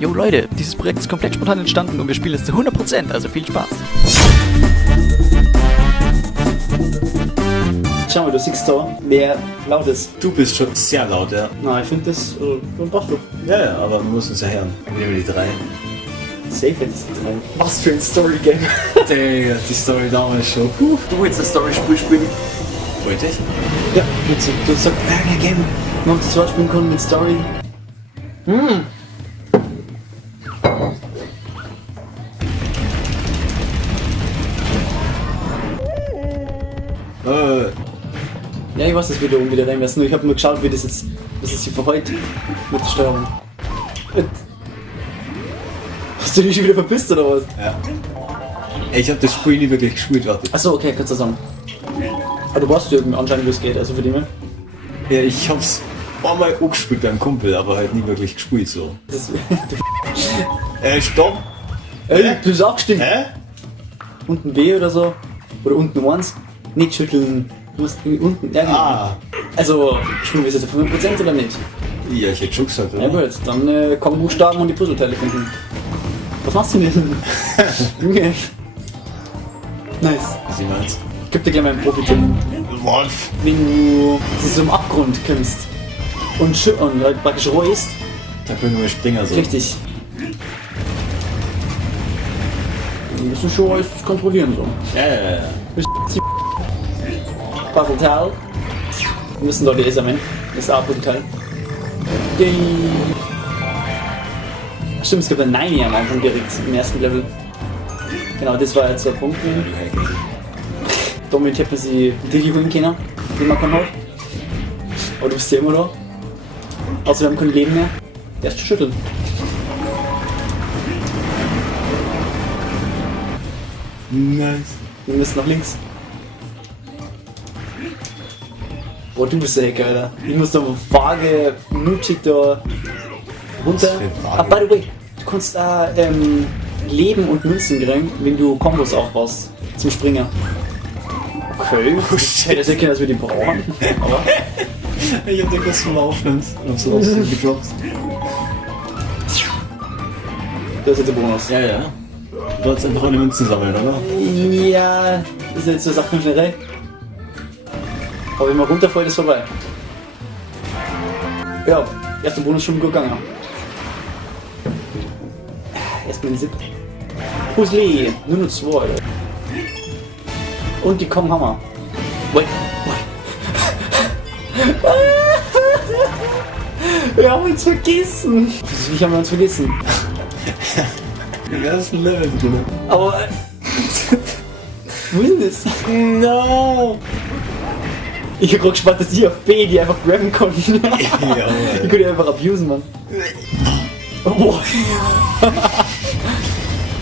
Jo Leute, dieses Projekt ist komplett spontan entstanden und wir spielen es zu 100%, also viel Spaß. Schau mal, du siehst da, wer laut ist. Du bist schon sehr laut, ja. Na, ich finde das, passt doch. Ja, aber wir müssen es ja hören. Wir nehmen die 3. Safe jetzt die 3. Was für ein Story-Game. Digga, die Story damals schon. Du willst ein Story-Spiel spielen? Wollte ich? Ja, du sagst, ein Game, man das zwar spielen kann mit Story. Ja, ich weiß, das wieder wieder reinmessen, nur ich habe nur geschaut, wie das jetzt hier verheult mit der Steuerung. Hast du dich schon wieder verpisst oder was? Ja. Ich habe das Spiel nie wirklich gespielt, warte. Achso, okay, kannst du sagen. Aber du weißt ja anscheinend, wie es geht, also für die mehr. Ja, ich hab's ein paar Mal angespielt beim Kumpel, aber halt nie wirklich gespielt so. Das, Stopp! ey, du sagst stimmt. Hä? Unten B oder so. Oder unten 1. Nicht schütteln. Du musst unten. Ja, genau. Ah! Also, spielen wir es jetzt auf 100% oder nicht? Ja, ich hätte schon gesagt, Ja oder? gut, dann kommen Buchstaben und die Puzzleteile finden. Was machst du denn? Junge. Nice. Was ich meinst? Ich geb dir gleich mal einen Profi-Tipp. Wolf! Wenn du zu so einem Abgrund kommst und halt praktisch roh ist, Da können wir Springer so. richtig. Wir müssen schon alles kontrollieren so. Ja. Puzzleteil. Wir müssen dort lesen, Mann. Das ist auch ein Puzzleteil. Yay! Stimmt, es gibt ein Nein am Anfang direkt im ersten Level. Genau, das war jetzt der Punkt. Damit hätten sie Digi holen können, den man kann halt. Aber du bist ja immer da. Außer wir haben kein Leben mehr. Der ist zu schütteln. Nice. Wir müssen nach links. Boah, du bist der Hacker, Alter. Ich muss da vage, mutig da runter. Was für vage? Ah, by the way, du kannst da Leben und Münzen kriegen, wenn du Kombos aufbaust zum Springer. Okay. Oh shit. Hätte ich können, dass wir die brauchen. Aber Ich hab den Kuss mal aufnimmt und so gedroppt. das ist jetzt der Bonus. Ja. Du sollst einfach eine Münzen sammeln, oder? Ja, das ist jetzt so Sachen schnell. Aber wenn man runterfällt, ist vorbei. Ja, erster Bonus schon gut gegangen. Erstmal den Zip. Puzzle, nur noch 2. Und die kommen Hammer. Wait. Wir haben uns vergessen. Wie haben wir uns vergessen? Im ersten Level drin. Aber. Wo ist denn das? No! Ich hab grad gespannt, dass ich auf B die einfach grabben konnten. Ja, Ich könnte die einfach abusen, Mann. Boah.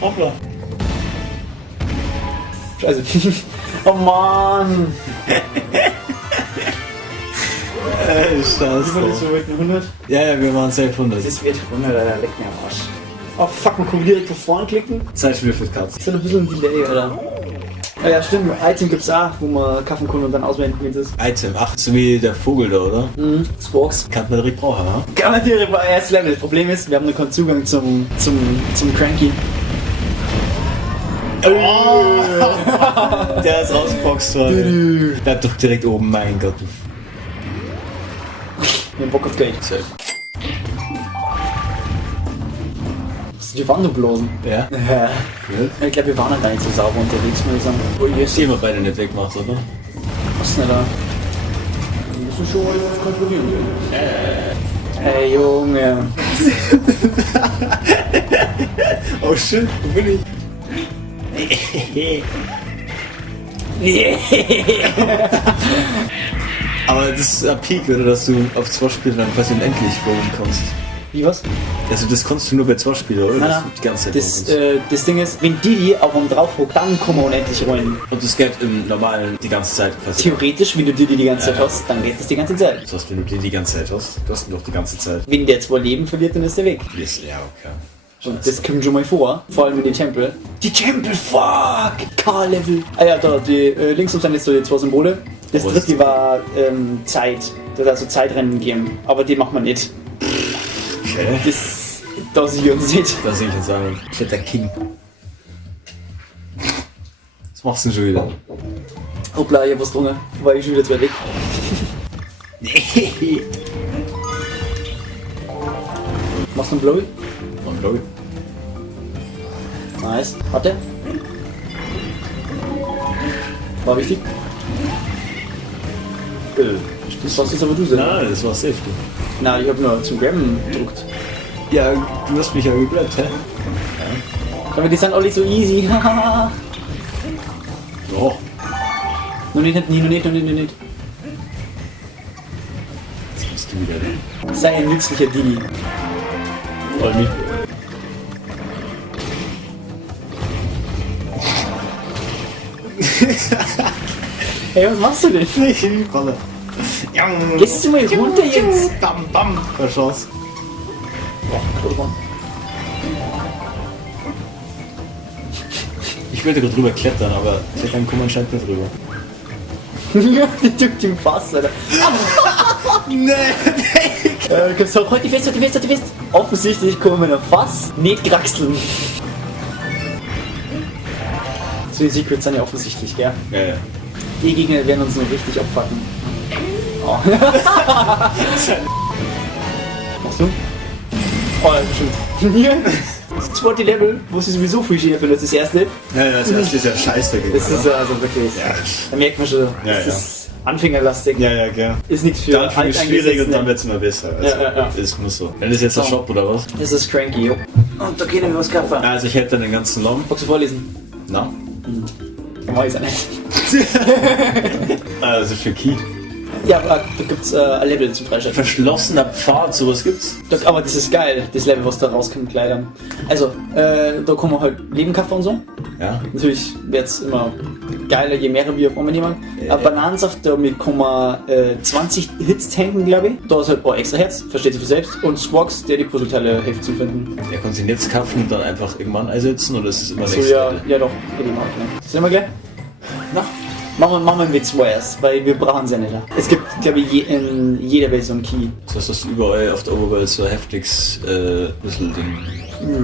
Hoppla. Scheiße. Oh Mann. Ist das so. So mit 100? Ja, wir waren safe 100. Das wird 100, Alter. Leck mir am Arsch. Oh fuck, man kann direkt nach vorne klicken. Zeitspiel für Katz. Ist ja noch ein bisschen ein Delay, Alter. Ah ja, stimmt. Item gibt's auch, wo man kaufen kann und dann auswählen kann, wie das ist. Item, ach, so wie der Vogel da, oder? Sporks. Kann man direkt brauchen, ha? Kann man direkt bei erstes Level. Das Problem ist, wir haben noch keinen Zugang zum Cranky. Der ist rausgeboxt worden. Bleib doch direkt oben, mein Gott. Wir haben Bock auf Geld. Safe. Hast du die Wand blasen? Ja? Ja. Gut. Ich glaube, wir waren halt gar nicht so sauber unterwegs, muss ich sagen. Oh, hier ist Sehen wir beide nicht wegmacht, oder? was denn da? Wir müssen schon alles kontrollieren. Hey Junge. Oh shit, wo bin ich? Aber das ist ein Peak, oder? Dass du auf 2 Spiele dann quasi unendlich rollen kannst. Wie was? Also das kannst du nur bei 2 Spielen, oder? Nein, Dass nein. du die ganze Zeit Das, rollen kannst. das Ding ist, wenn die auf einem draufdruckt, dann kann man unendlich rollen. Und das geht im Normalen die ganze Zeit quasi. Theoretisch, wenn du die ganze Zeit hast, dann geht das die ganze Zeit. Das heißt, wenn du die ganze Zeit hast, du hast ihn doch die ganze Zeit. Wenn der 2 Leben verliert, dann ist er weg. Yes, ja, okay. Und das kommt schon mal vor, vor allem mit den Tempel. Die Tempel, fuck! K-Level. Ah ja, da, die links und dann jetzt so die 2 Symbole. Das Was? dritte war Zeit. Das hat also Zeitrennen gegeben. Aber die macht man nicht. Okay. dass ich uns seht. Da sehe ich jetzt sagen, ich hätte der King. Was machst du denn schon wieder? Hoppla, ich hab was drungen. War ich schon wieder zu weit weg. Nee. Machst du einen Blowy? Und Blowy. Nice. Warte. War wichtig. Das war's jetzt aber du selber. Nein, das war safe. Nein, ich hab nur zum Grabben gedruckt. Ja, du hast mich ja geblöd, hä? Aber die sind alle so easy. Ja. Noch nicht. Jetzt bist du wieder da. Sei ein nützlicher Digi. Voll nicht. Hey, was machst du denn? Ich rolle. Gehst du mal runter jetzt? Bam, bam. Keine Chance. Ich wollte gerade drüber klettern, aber klettern kommt anscheinend nicht drüber. Die drückt im Fass, Alter. Nee. So, halt die fest. Offensichtlich kommen wir in ein Fass, nicht kraxeln. So, die Secrets sind ja offensichtlich, gell? Ja. Die Gegner werden uns noch richtig abfacken. Oh. Machst du? Oh, das stimmt. Das zweite Level, wo sie sowieso viel schneller findet als das erste. Ja, das erste ist ja scheiße gewesen. Das ist also wirklich. Ja. Da merkt man schon, Ja, das ja. ist anfängerlastig. Ja, gell. Ist nichts für Der Anfang ist schwierig und dann Alteingesessene. wird es immer besser. Also, Ja. Das muss so. Wenn das jetzt der So. Shop oder was? Das ist cranky, jo. Und da können wir was kaufen. Also ich hätte den ganzen Long. Magst du vorlesen? Na? Weiß ich nicht. Also für Key. Ja, aber da gibt's ein Level zum Freischalten. Verschlossener Pfad, sowas gibt's? Aber das ist geil, das Level, was da rauskommt, gleich dann. Also, da kann man halt Leben kaufen und so. Ja. Natürlich wird's immer geiler, je mehr wir auf einmal nehmen. Bananensaft, damit kann man 20 Hits tanken, glaube ich. Da ist halt ein paar extra Herz, versteht sich für selbst. Und Squawks, der die Puzzleteile hilft zu finden. Der kann sich jetzt kaufen und dann einfach irgendwann einsetzen oder ist es immer So, nächstes ja, Mal? ja doch, genau. Sind wir gleich? Na? Machen wir mit Squares, weil wir brauchen sie nicht. Es gibt, glaube ich, in jeder Version Key. Das heißt, dass du überall auf der Oberwelt so ein heftiges Schlüsselding.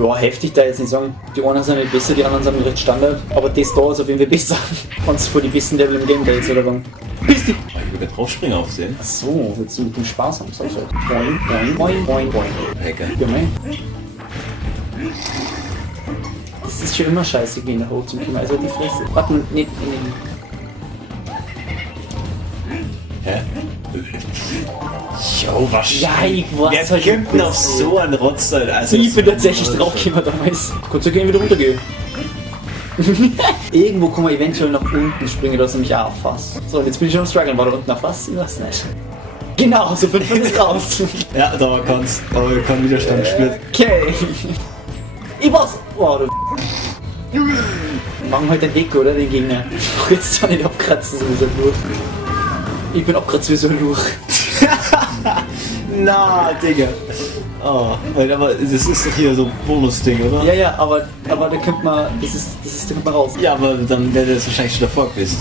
Ja, heftig da jetzt nicht sagen. Die einen sind nicht besser, die anderen sind recht Standard. Aber das da ist auf jeden Fall besser. Kannst du vor die besten Level im Game Dates oder was? Bist du? Ich will draufspringen auf den. So, willst du mit dem Spaß haben? Sag ich halt. Boing. Hacker. Ja, mei. Das ist schon immer scheiße, gehen nach hoch zum Kino. Also die Fresse. Warte, nicht in den. Hä? Jo, was? Ja, ich weiß Wer halt kommt denn nicht, auf das- so einen Rotz? Also Ich bin tatsächlich draufgekommen damals. Kannst du gehen wieder runtergehen? Irgendwo kann man eventuell nach unten springen, da ist nämlich auch ein Fass. So, und jetzt bin ich schon am struggeln. War da unten ein Fass? Ich weiß nicht. Genau, so findet man das raus. Ja, da kann's. Aber ich kann Widerstand spüren. Okay. Ich war's. Oh, du. Machen halt den Weg, oder? Den Gegner. Ach, jetzt zwar nicht abkratzen, sowieso nur. Ich bin abkratzt wie so ein Luch. Na, Digga. Oh, aber das ist doch hier so ein Bonus-Ding, oder? Ja, aber da kommt man, da kommt man raus. Ja, aber dann wäre das wahrscheinlich schon davor gewesen.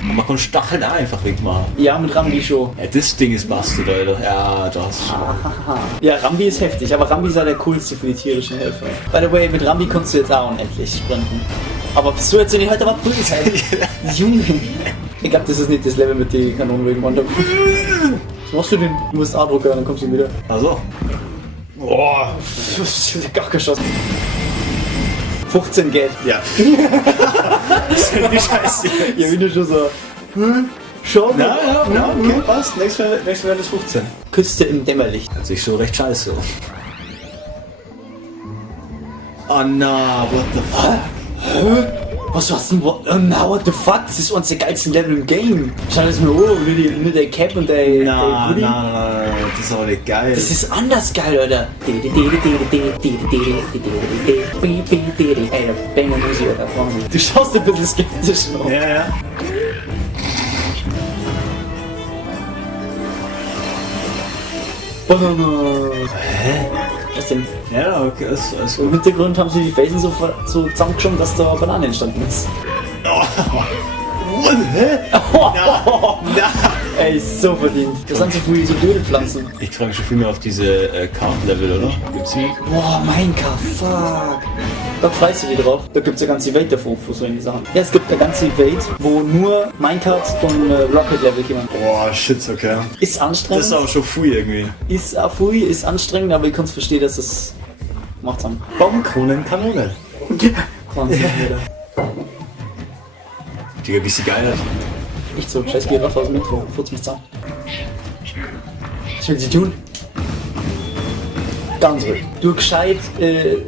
Man kann Stacheln auch einfach wegmachen. Ja, mit Rambi schon. Ja, das Ding ist Bastard, Alter. Ja, da hast du schon. Haha. Ja, Rambi ist heftig, aber Rambi ist ja der coolste für die tierischen Helfer. By the way, mit Rambi kannst du jetzt auch unendlich sprinten. Aber bist du jetzt nicht heute aber Prügelzeit? Junge. Ich glaube, das ist nicht das Level mit den Kanonen wegen Wonder. Was machst du denn? Du musst A drücken, dann kommst du wieder. Also. Boah. Das ist gar geschossen. 15 Geld. Ja. Das ist die Scheiße. Ja, wie du schon so. Schau mal. Ja, okay, passt. Nächstes Mal wird es 15. Küste im Dämmerlicht. Hört sich schon recht scheiße auf. Oh na, what the fuck? Was hast du denn? What the fuck? Das ist eines der geilsten Level im Game. Schau das mal an, nur der Cap und der Hoodie. Na, das ist aber nicht geil. Das ist anders geil, Alter. Ey, da bang und Musik, Alter. Wahnsinn. Du schaust ein bisschen skeptisch aus. ja. Hä? Was denn? Ja, okay, alles Im gut. Hintergrund haben sie die Felsen so zusammengeschoben, dass da Banane entstanden ist. Hä? Na, Ey, so verdient. Das sind so viele so Dödelpflanzen. Ich frage mich schon viel mehr auf diese Kartenlevel, oder? Gibt's die? Boah, Minecraft, fuck. Da freust du dich drauf. Da gibt's eine ganze Welt davon für solche Sachen. Ja, es gibt eine ganze Welt, wo nur Minecraft und Rocket Level kommen. Boah, shit, okay. Ist anstrengend. Das ist aber schon viel irgendwie. Ist auch viel, ist anstrengend, aber ich kann es verstehen, dass es macht haben. Baumkronenkanone. Wahnsinn, Alter. Digga, wie sie geil hat. Echt so, scheiß Giraffe aus dem Intro. Furz mich zusammen. Was will sie tun? Ganz ruhig. Du gescheit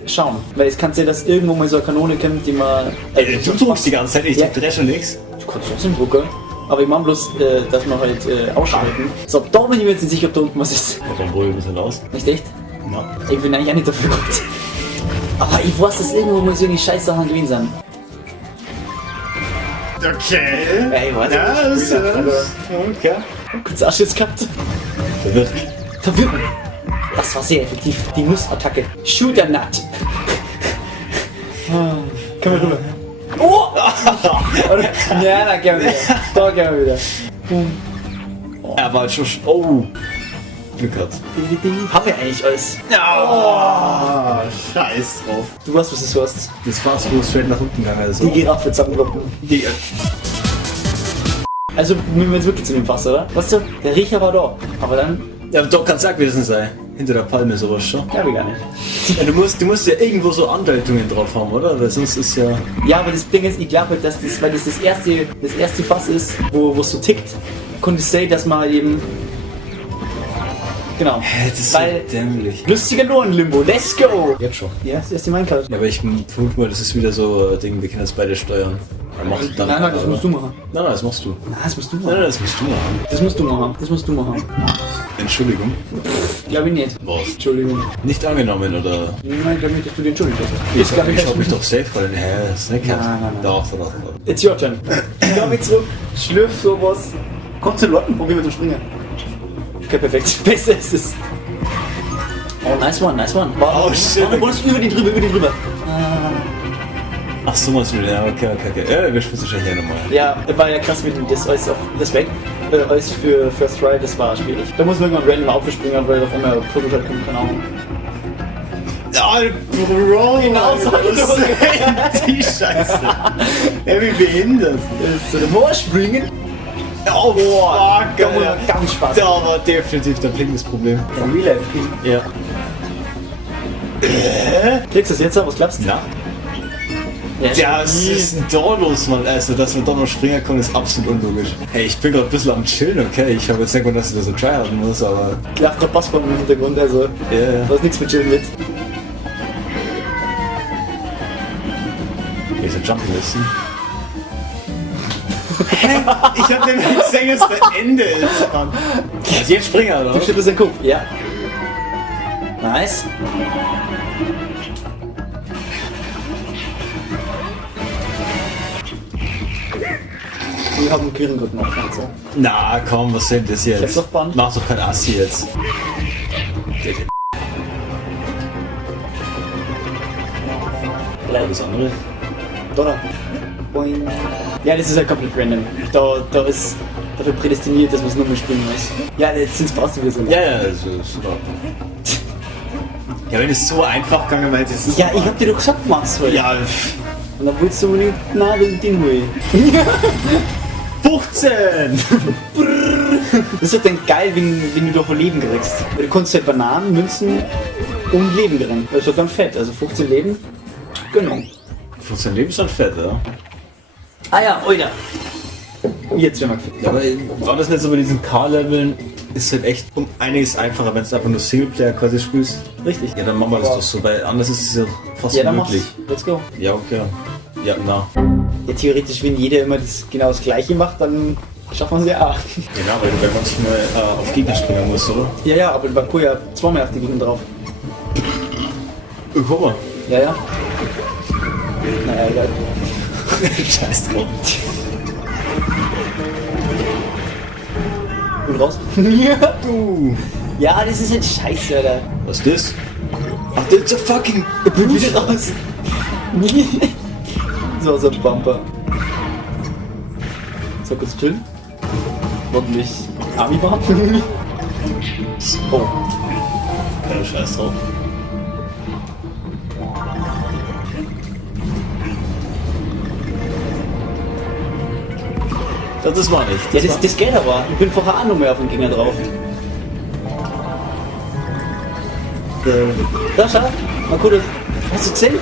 schauen. Weil es kann sein, dass irgendwo mal so eine Kanone kommt, die man... Du druckst die ganze Zeit, ich Ja. drück Dresch und nix. Du kannst trotzdem drucken. Aber ich mach bloß, dass wir halt ausschalten. So, da bin ich mir jetzt nicht sicher, ob da unten was ist. Warum wohl ein bisschen raus? Nicht echt? Na. Ich bin eigentlich auch nicht dafür gut. Aber ich weiß, dass irgendwo mal so eine scheiß Sachen gewesen sind. Okay. Ja, ich weiß Ja, das ist okay. Kurz Arschitz gehabt. Verwirrt. Verwirrend. Das war sehr effektiv. Die Nussattacke. Shoot a nut. Komm mal rüber. Oh! Ja, da gehen wir wieder. Da gehen wir wieder. Er war schon... Oh. Glück hat. Haben wir eigentlich alles? Oh, scheiß drauf. Du weißt, was du hast. Das war's, wo es straight nach unten gegangen ist. Die Giraffe zusammenlocken. Die... Also, müssen wir jetzt wirklich zu dem Fass, oder? Weißt du, der Riecher war da. Aber dann... Ja, doch, kannst du gewesen sein. Hinter der Palme sowas schon. Ja, wir gar nicht. Ja, du musst ja irgendwo so Andeutungen drauf haben, oder? Weil sonst ist ja... Ja, aber das Ding ist, ich glaube, dass das, weil das erste Fass ist, wo es so tickt, konnte ich sagen, dass man eben... Genau. Das ist Weil so dämlich. lustiger Lohnlimbo, let's go! Jetzt schon. Ja, das ist die Minecraft. Ja, aber ich vermute mal, das ist wieder so ein Ding, wir können das beide steuern. Dann machst du dann, Nein, das musst du machen. Nein, das machst du. Nein, das musst du Nein, machen. das musst du machen. Das musst du machen. Das musst du machen. Entschuldigung. Glaube ich nicht. Was? Entschuldigung. Nicht angenommen, oder? Nein, ich glaube nicht, dass du dir entschuldigt hast. Ich glaub hab mich doch safe bei den Snack Nein, nein, nein. Doch. It's your turn. Ich glaube mich zurück, schlürf sowas. Komm zu Leuten, probier mit dem Springen. Okay, perfekt. Besser ist es. Oh, nice one, nice one. Oh, shit. Oh, Bonus über den drüber. Ach so, meinst du wieder? Ja, okay. Ja, wir spielen wahrscheinlich ja nochmal. Ja, war ja krass mit dem das alles auf das weg. Alles für First Try, das war schwierig. Da muss man irgendwann random aufspringen, weil auf einmal Produkt halt kommt, keine Ahnung. Ja, Bro! Genau so. Die Scheiße. Ja, wie behindert. Zu dem Moor springen. Oh, boah, Da muss man ganz Spaß. Da war definitiv der blinkes Problem. Ein Real Life King. Ja. Kriegst du das jetzt noch? Was glaubst du? Na? Ja, was ist denn da los, Mann? Also, dass man da noch springen kann, ist absolut unlogisch. Hey, ich bin gerade ein bisschen am Chillen, okay? Ich habe jetzt nicht gewusst, dass ich das so tryharden muss, aber... Läuft der Passband im Hintergrund, also Ja. da ist nichts mit Chillen mit. Ich soll jumpen müssen. Ich hab den gesehen, dass der Ende ist, Mann. Also jetzt springen, oder? Du schüttelst den Kopf, ja. Nice. Wir haben einen Querengurt noch. Also. Na komm, was sind das jetzt? Jetzt auf Band. Mach doch kein Assi jetzt. Das andere? Donner. Boing. Ja, das ist halt komplett random. Da ist dafür prädestiniert, dass man es nur mal spielen muss. Ja, jetzt sind es fast wieder so. Ja, also super. Ja, wenn es so einfach gegangen wäre, das ist. Ja, ich hab dir doch gesagt, mach's heute. Ja, Und dann willst du nicht, na, den Ding holen. 15! Das ist halt dann geil, wenn du doch Leben kriegst. Weil du kannst halt Bananen, Münzen und Leben kriegen. Das ist halt dann fett. Also 15 Leben. Genau. 15 Leben ist dann fett, ja? Ah ja, Alter. Jetzt werden wir fit. Ja, aber war das nicht so bei diesen K-Leveln? Ist halt echt um einiges einfacher, wenn du einfach nur Singleplayer quasi spielst. Richtig. Ja, dann machen wir das doch so, weil anders ist es ja fast Ja, dann mach's. unmöglich. Let's go. Ja, okay. Ja, na. Ja, theoretisch, wenn jeder immer genau das Gleiche macht, dann schaffen wir es ja auch. Genau, weil du bei manchmal auf Gegner springen musst, oder? Ja, ja, aber bei Parkour ja zweimal auf die Gegend drauf. Guck mal. Ja, ja. Naja, egal. Scheiß drauf. Gut raus. Ja, das ist halt scheiße, Alter. Was ist das? Ach, das ist a fucking Wieder raus. So ein Bumper. So, kurz chillen. Ordentlich. Army war. Oh. Keine Scheiß drauf. Das war nicht. Ja, das geht aber. Ich bin vorher auch noch mehr auf den Gegner drauf. Da, schau. Mal gut. Hast du gesehen?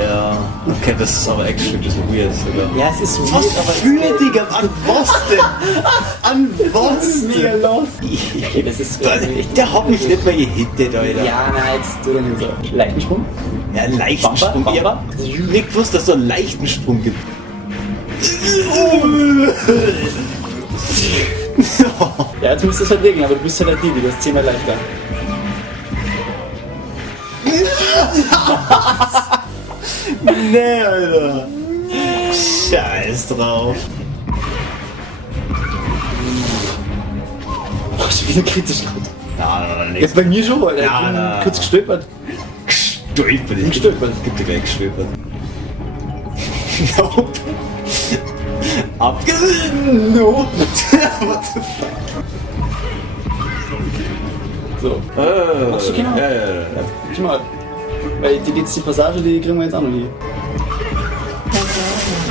Ja. Okay, das ist aber echt das ist weird sogar. Ja, es ist so Was weird, aber für, Digga? An was denn? An was? das ist mega denn? los. Okay, das ist Der hat mich nicht mal gehittet, Alter. Ja, nein, jetzt tu doch nicht so. Leichten Sprung? Ja, einen leichten Sprung. Bumper? Ich hab nicht gewusst, dass es so einen leichten Sprung gibt. Ja, jetzt musst du es halt legen, aber du bist halt der Divi, das ist 10-mal leichter. Nee, Alter. Scheiß drauf. Boah, schon wieder kritisch gut. Ja, Jetzt bei mir schon, Alter. Ja, Ich bin na. kurz gestolpert. Gestolpert. Gestolpert. Gibt dir gleich gestolpert. Nope. Abgesehen. No. What the fuck? So. Machst du Kinder? Ja. Ich mal. Weil die jetzt die Passage, die kriegen wir jetzt auch noch hier.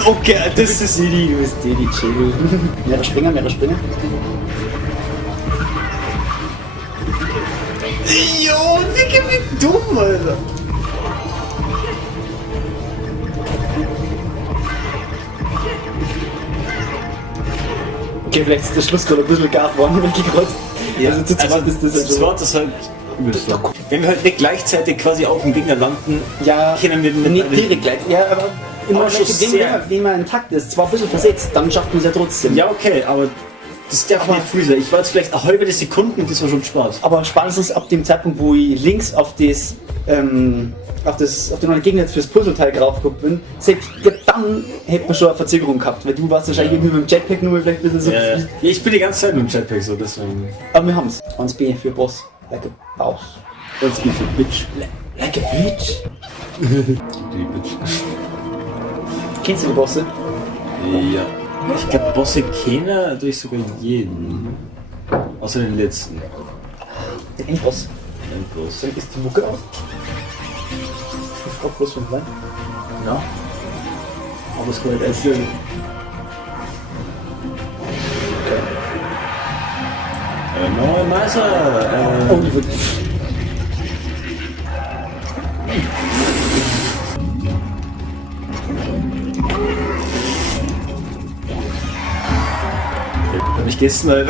Okay, das ist Didi, du bist Didi, chill. Mehrere Springer. Jo, wie dumm, Alter. Okay, vielleicht ist der Schluss gerade ein bisschen gar geworden, wenn ich gerade. Also zu zweit ist das halt zu so. zweit ist halt übelst. Wenn wir halt nicht gleichzeitig quasi auf dem Gegner landen, Ja, können wir nicht direkt gleich. Ja, aber immer Aber schon sehr. wenn man intakt ist, zwar ein bisschen versetzt, dann schafft man es ja trotzdem. ja okay, aber das darf Aber- nicht viel sein. Ich war jetzt vielleicht eine halbe Sekunde und das war schon Spaß. Aber spätestens ab dem Zeitpunkt, wo ich links auf den anderen Gegner fürs Puzzleteil draufgeguckt bin, dann hätte man schon eine Verzögerung gehabt, weil du warst wahrscheinlich irgendwie mit dem Jetpack nur vielleicht ein bisschen so. Ja, ich bin die ganze Zeit mit dem Jetpack so, deswegen. Aber wir haben's. 1B für Boss. Like a Boss. Ganz viel für Bitch. Like a bitch. Die Bitch. Kennst du die Bosse? Ja. Ich glaube, Bosse kennen durch sogar jeden. Außer den letzten. Der Endboss. Endlos. Ist die Mucke aus? Ich brauch bloß 5 Leute. Ja. Aber es kommt als Löwen. Neue Meister! Oh, die wird. Hab ich gestern halt.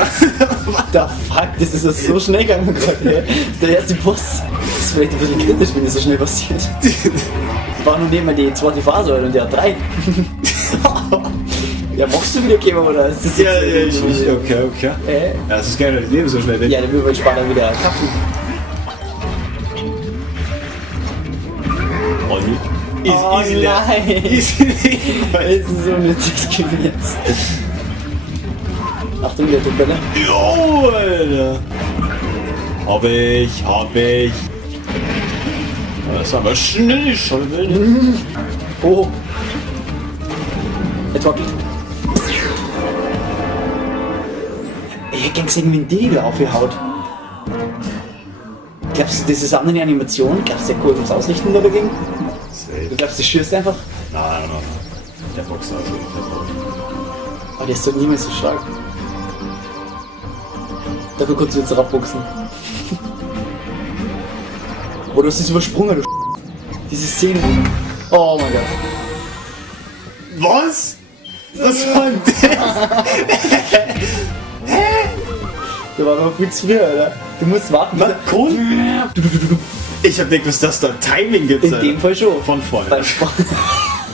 What the fuck? Das ist jetzt so schnell gegangen gerade. Ja? Der erste Boss. Das ist vielleicht ein bisschen kritisch, wenn das so schnell passiert. Ich war nur neben mir die zweite Phase und der hat 3. Ja, machst du wieder Kämmer oder ist das jetzt Okay. Ja, das ist geil, das Leben so schnell weg. Ja, dann will man später wieder kaffen. Oh, easy, easy, nein! easy. Das ist so nötig jetzt. Achtung, der Dummelle. Jo, Alter. Hab ich. Das ist aber schnell schon. Oh! Jetzt wackelt. Ich hätte gern gesehen, wie ein Didi wieder aufgehaut. Glaubst du, das ist eine andere Animation? Glaubst du, der cool ums Ausrichten da dagegen? Du glaubst, du schießt einfach? Nein. Der Boxer also. Aber der ist doch niemals so stark. Dafür konntest du jetzt raufboxen. Oh, du hast das übersprungen, du diese Szene. Oh mein Gott. Was? Was war denn das? Der war aber viel zu früh, Alter. Du musst warten. Was? Cool? Ich hab nicht gewusst, dass da Timing gibt. In dem Fall schon. Von vorne. Beim Spaß.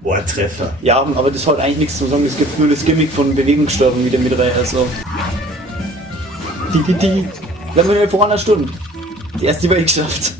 Boah, Treffer. Ja, aber das hat eigentlich nichts zu sagen. Es gibt nur das Gimmick von Bewegungssteuerung wieder mit rein. Also. Die. Wir haben ja vor einer Stunde. Die erste war ich geschafft.